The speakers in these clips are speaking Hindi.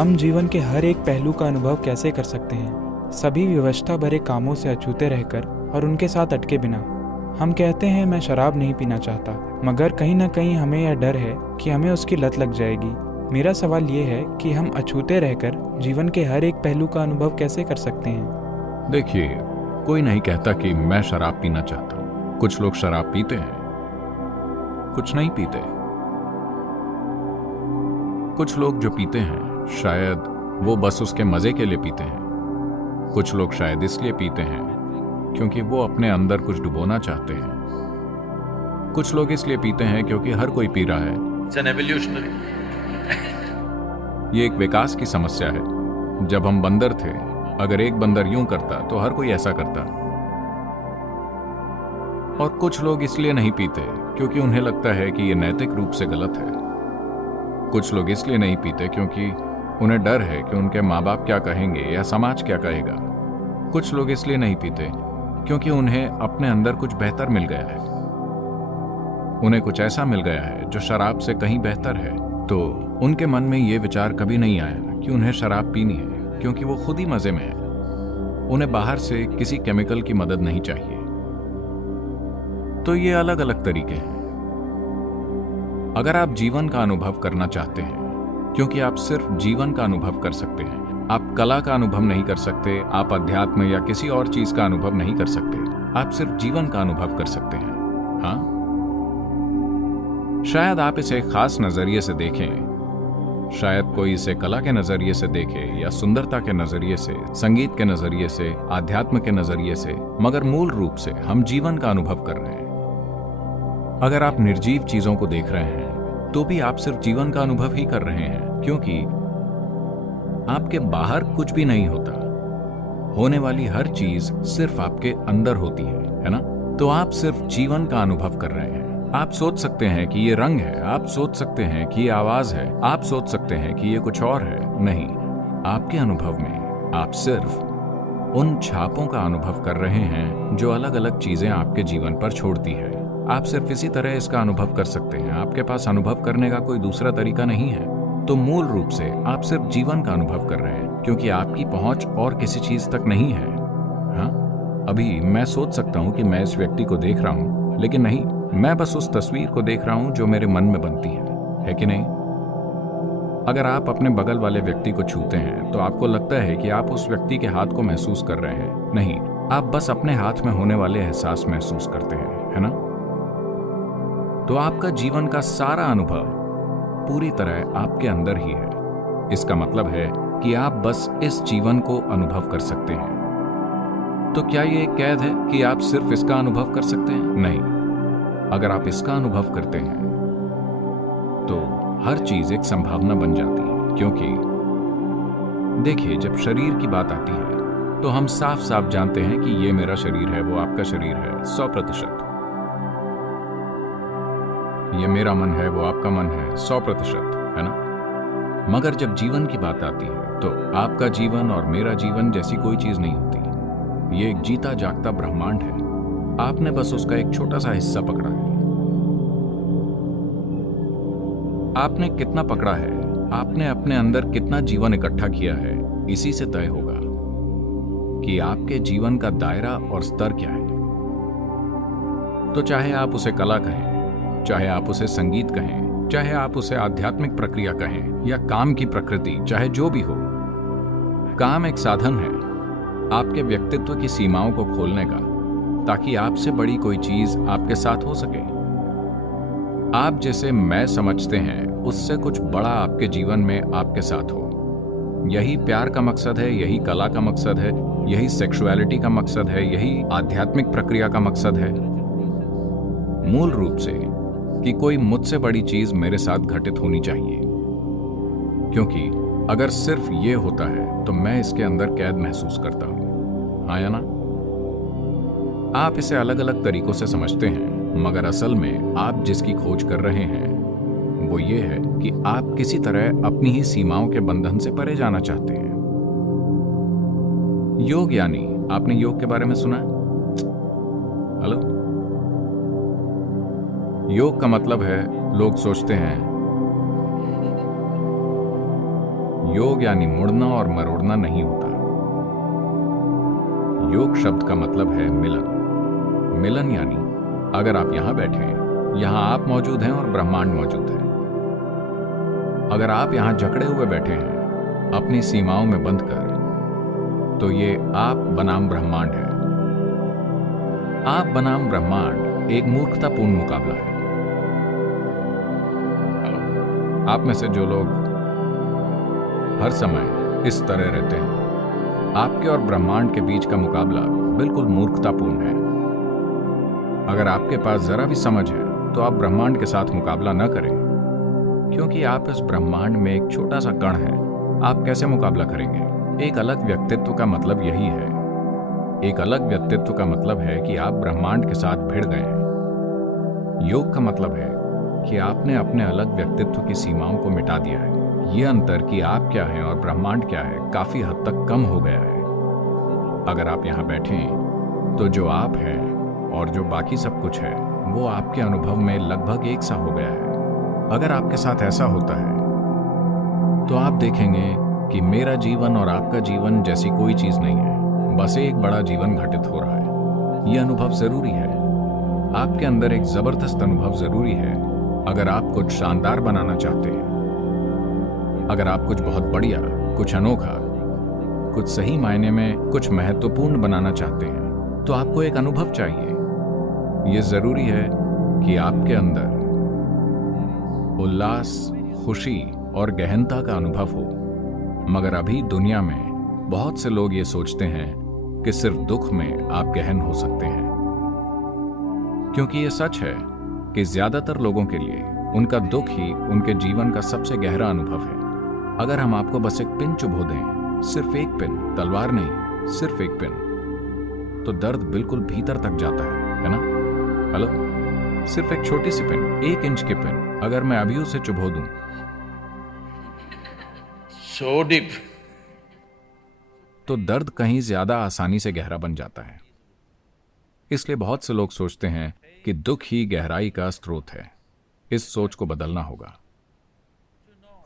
हम जीवन के हर एक पहलू का अनुभव कैसे कर सकते हैं, सभी व्यवस्था भरे कामों से अछूते रहकर और उनके साथ अटके बिना। हम कहते हैं मैं शराब नहीं पीना चाहता, मगर कहीं ना कहीं हमें यह डर है कि हमें उसकी लत लग जाएगी। मेरा सवाल ये है कि हम अछूते रहकर जीवन के हर एक पहलू का अनुभव कैसे कर सकते हैं। देखिए, कोई नहीं कहता कि मैं शराब पीना चाहता हूं। कुछ लोग शराब पीते हैं, कुछ नहीं पीते। कुछ लोग जो पीते हैं शायद वो बस उसके मजे के लिए पीते हैं। कुछ लोग शायद इसलिए पीते हैं क्योंकि वो अपने अंदर कुछ डुबोना चाहते हैं। कुछ लोग इसलिए पीते हैं क्योंकि हर कोई पी रहा है। It's an evolutionary. ये एक विकास की समस्या है। जब हम बंदर थे, अगर एक बंदर यूं करता तो हर कोई ऐसा करता। और कुछ लोग इसलिए नहीं पीते क्योंकि उन्हें लगता है कि यह नैतिक रूप से गलत है। कुछ लोग इसलिए नहीं पीते क्योंकि उन्हें डर है कि उनके माँ बाप क्या कहेंगे या समाज क्या कहेगा। कुछ लोग इसलिए नहीं पीते क्योंकि उन्हें अपने अंदर कुछ बेहतर मिल गया है। उन्हें कुछ ऐसा मिल गया है जो शराब से कहीं बेहतर है। तो उनके मन में यह विचार कभी नहीं आया कि उन्हें शराब पीनी है, क्योंकि वो खुद ही मजे में है। उन्हें बाहर से किसी केमिकल की मदद नहीं चाहिए। तो ये अलग अलग तरीके हैं। अगर आप जीवन का अनुभव करना चाहते हैं, क्योंकि आप सिर्फ जीवन का अनुभव कर सकते हैं, आप कला का अनुभव नहीं कर सकते, आप अध्यात्म या किसी और चीज का अनुभव नहीं कर सकते, आप सिर्फ जीवन का अनुभव कर सकते हैं। हाँ, शायद आप इसे खास नजरिए से देखें, शायद कोई इसे कला के नजरिए से देखे या सुंदरता के नजरिए से, संगीत के नजरिए से, आध्यात्म के नजरिए से, मगर मूल रूप से हम जीवन का अनुभव कर रहे हैं। अगर आप निर्जीव चीजों को देख रहे हैं तो भी आप सिर्फ जीवन का अनुभव ही कर रहे हैं, क्योंकि आपके बाहर कुछ भी नहीं होता। होने वाली हर चीज सिर्फ आपके अंदर होती है ना? तो आप सिर्फ जीवन का अनुभव कर रहे हैं। आप सोच सकते हैं कि ये रंग है, आप सोच सकते हैं कि ये आवाज है, आप सोच सकते हैं कि ये कुछ और है। नहीं, आपके अनुभव में आप सिर्फ उन छापों का अनुभव कर रहे हैं जो अलग अलग चीजें आपके जीवन पर छोड़ती है। आप सिर्फ इसी तरह इसका अनुभव कर सकते हैं। आपके पास अनुभव करने का कोई दूसरा तरीका नहीं है। तो मूल रूप से आप सिर्फ जीवन का अनुभव कर रहे हैं, क्योंकि आपकी पहुंच और किसी चीज तक नहीं है। हाँ, अभी मैं सोच सकता हूं कि मैं इस व्यक्ति को देख रहा हूं, लेकिन नहीं, मैं बस उस तस्वीर को देख रहा हूं जो मेरे मन में बनती है कि नहीं? अगर आप अपने बगल वाले व्यक्ति को छूते हैं तो आपको लगता है कि आप उस व्यक्ति के हाथ को महसूस कर रहे हैं। नहीं, आप बस अपने हाथ में होने वाले एहसास महसूस करते हैं, है ना? तो आपका जीवन का सारा अनुभव पूरी तरह आपके अंदर ही है। इसका मतलब है कि आप बस इस जीवन को अनुभव कर सकते हैं। तो क्या ये एक कैद है कि आप सिर्फ इसका अनुभव कर सकते हैं? नहीं, अगर आप इसका अनुभव करते हैं तो हर चीज एक संभावना बन जाती है। क्योंकि देखिए, जब शरीर की बात आती है तो हम साफ साफ जानते हैं कि ये मेरा शरीर है, वो आपका शरीर है, 100%। ये मेरा मन है, वो आपका मन है, 100%, है ना? मगर जब जीवन की बात आती है तो आपका जीवन और मेरा जीवन जैसी कोई चीज नहीं होती। ये एक जीता जागता ब्रह्मांड है। आपने बस उसका एक छोटा सा हिस्सा पकड़ा है। आपने कितना पकड़ा है, आपने अपने अंदर कितना जीवन इकट्ठा किया है, इसी से तय होगा कि आपके जीवन का दायरा और स्तर क्या है। तो चाहे आप उसे कला कहें, चाहे आप उसे संगीत कहें, चाहे आप उसे आध्यात्मिक प्रक्रिया कहें या काम की प्रकृति, चाहे जो भी हो, काम एक साधन है आपके व्यक्तित्व की सीमाओं को खोलने का, ताकि आपसे बड़ी कोई चीज आपके साथ हो सके। आप जैसे मैं समझते हैं उससे कुछ बड़ा आपके जीवन में आपके साथ हो। यही प्यार का मकसद है, यही कला का मकसद है, यही सेक्सुअलिटी का मकसद है, यही आध्यात्मिक प्रक्रिया का मकसद है। मूल रूप से कि कोई मुझसे बड़ी चीज मेरे साथ घटित होनी चाहिए, क्योंकि अगर सिर्फ ये होता है तो मैं इसके अंदर कैद महसूस करता हूं। हाँ या ना? आप इसे अलग अलग तरीकों से समझते हैं, मगर असल में आप जिसकी खोज कर रहे हैं वो ये है कि आप किसी तरह अपनी ही सीमाओं के बंधन से परे जाना चाहते हैं। योग, यानी आपने योग के बारे में सुना है? हेलो? योग का मतलब है, लोग सोचते हैं योग यानी मुड़ना और मरोड़ना नहीं होता। योग शब्द का मतलब है मिलन। मिलन यानी अगर आप यहां बैठे हैं, यहां आप मौजूद हैं और ब्रह्मांड मौजूद है। अगर आप यहां जकड़े हुए बैठे हैं अपनी सीमाओं में बंद कर, तो ये आप बनाम ब्रह्मांड है। आप बनाम ब्रह्मांड एक मूर्खतापूर्ण मुकाबला है। आप में से जो लोग हर समय इस तरह रहते हैं, आपके और ब्रह्मांड के बीच का मुकाबला बिल्कुल मूर्खतापूर्ण है। अगर आपके पास जरा भी समझ है तो आप ब्रह्मांड के साथ मुकाबला न करें, क्योंकि आप इस ब्रह्मांड में एक छोटा सा कण है। आप कैसे मुकाबला करेंगे? एक अलग व्यक्तित्व का मतलब यही है। एक अलग व्यक्तित्व का मतलब है कि आप ब्रह्मांड के साथ भिड़ गए हैं। योग का मतलब है कि आपने अपने अलग व्यक्तित्व की सीमाओं को मिटा दिया है। यह अंतर कि आप क्या हैं और ब्रह्मांड क्या है काफी हद तक कम हो गया है। अगर आप यहां बैठे तो जो आप हैं और जो बाकी सब कुछ है वो आपके अनुभव में लगभग एक सा हो गया है। अगर आपके साथ ऐसा होता है तो आप देखेंगे कि मेरा जीवन और आपका जीवन जैसी कोई चीज नहीं है, बस एक बड़ा जीवन घटित हो रहा है। यह अनुभव जरूरी है। आपके अंदर एक जबरदस्त अनुभव जरूरी है अगर आप कुछ शानदार बनाना चाहते हैं। अगर आप कुछ बहुत बढ़िया, कुछ अनोखा, कुछ सही मायने में कुछ महत्वपूर्ण बनाना चाहते हैं, तो आपको एक अनुभव चाहिए। यह जरूरी है कि आपके अंदर उल्लास, खुशी और गहनता का अनुभव हो। मगर अभी दुनिया में बहुत से लोग ये सोचते हैं कि सिर्फ दुख में आप गहन हो सकते हैं, क्योंकि ये सच है कि ज्यादातर लोगों के लिए उनका दुख ही उनके जीवन का सबसे गहरा अनुभव है। अगर हम आपको बस एक पिन चुभो दें, सिर्फ एक पिन, तलवार नहीं, सिर्फ एक पिन, तो दर्द बिल्कुल भीतर तक जाता है ना? हेलो, सिर्फ एक छोटी सी पिन, 1 इंच की पिन, अगर मैं अभी उसे चुभो दूं, so deep, तो दर्द कहीं ज्यादा आसानी से गहरा बन जाता है। इसलिए बहुत से लोग सोचते हैं कि दुख ही गहराई का स्रोत है। इस सोच को बदलना होगा।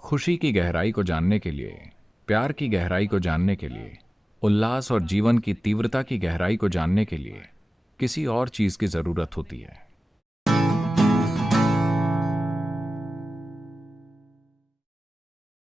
खुशी की गहराई को जानने के लिए, प्यार की गहराई को जानने के लिए, उल्लास और जीवन की तीव्रता की गहराई को जानने के लिए किसी और चीज की जरूरत होती है।